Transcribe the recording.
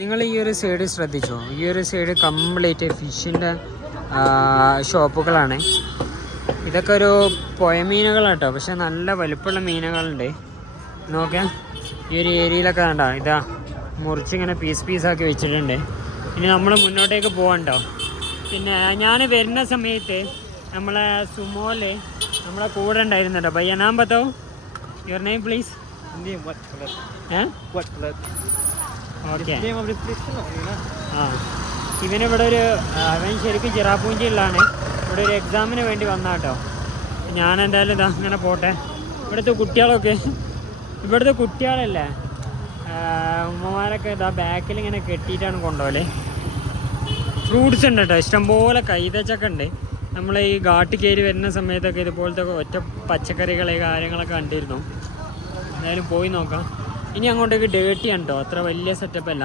നിങ്ങൾ ഈ ഒരു സൈഡ് ശ്രദ്ധിച്ചോ? ഈ ഒരു സൈഡ് കംപ്ലീറ്റ് ഫിഷിൻ്റെ ഷോപ്പുകളാണ്. ഇതൊക്കെ ഒരു പുഴ മീനുകളാട്ടോ, പക്ഷെ നല്ല വലുപ്പമുള്ള മീനുകളുണ്ട്. നോക്കാം, ഈ ഒരു ഏരിയയിലൊക്കെ കണ്ടോ, ഇതാ മുറിച്ചിങ്ങനെ പീസാക്കി വെച്ചിട്ടുണ്ട്. ഇനി നമ്മൾ മുന്നോട്ടേക്ക് പോകണ്ടോ. പിന്നെ ഞാൻ വരുന്ന സമയത്ത് നമ്മളെ സുമോല് നമ്മളെ കൂടെ ഉണ്ടായിരുന്നല്ലോ. ഭയ്യ നാം ബത്താവോ, യുവർ നെയിം പ്ലീസ്. ഓക്കെ. ആ, ഇവനിവിടെ അവൻ ശരിക്കും ചിറാപ്പൂഞ്ചിയിലാണ്. ഇവിടെ ഒരു എക്സാമിന് വേണ്ടി വന്നാട്ടോ. ഞാൻ എന്തായാലും ഇതാ ഇങ്ങനെ പോട്ടെ. ഇവിടുത്തെ കുട്ടികളല്ലേ, ഉമ്മമാരൊക്കെ ഇതാ ബാക്കിൽ ഇങ്ങനെ കെട്ടിയിട്ടാണ് കൊണ്ടുപോകല്. ഫ്രൂട്ട്സ് ഉണ്ട് കേട്ടോ, ഇഷ്ടംപോലെ കൈതച്ചൊക്കെ ഉണ്ട്. നമ്മൾ ഈ ഘാട്ട് കയറി വരുന്ന സമയത്തൊക്കെ ഇതുപോലത്തെ ഒറ്റ പച്ചക്കറികളെ കാര്യങ്ങളൊക്കെ കണ്ടിരുന്നു. എന്തായാലും പോയി നോക്കാം. ഇനി അങ്ങോട്ടേക്ക് ഡേർട്ടി ഉണ്ടോ, അത്ര വലിയ സെറ്റപ്പ് അല്ല.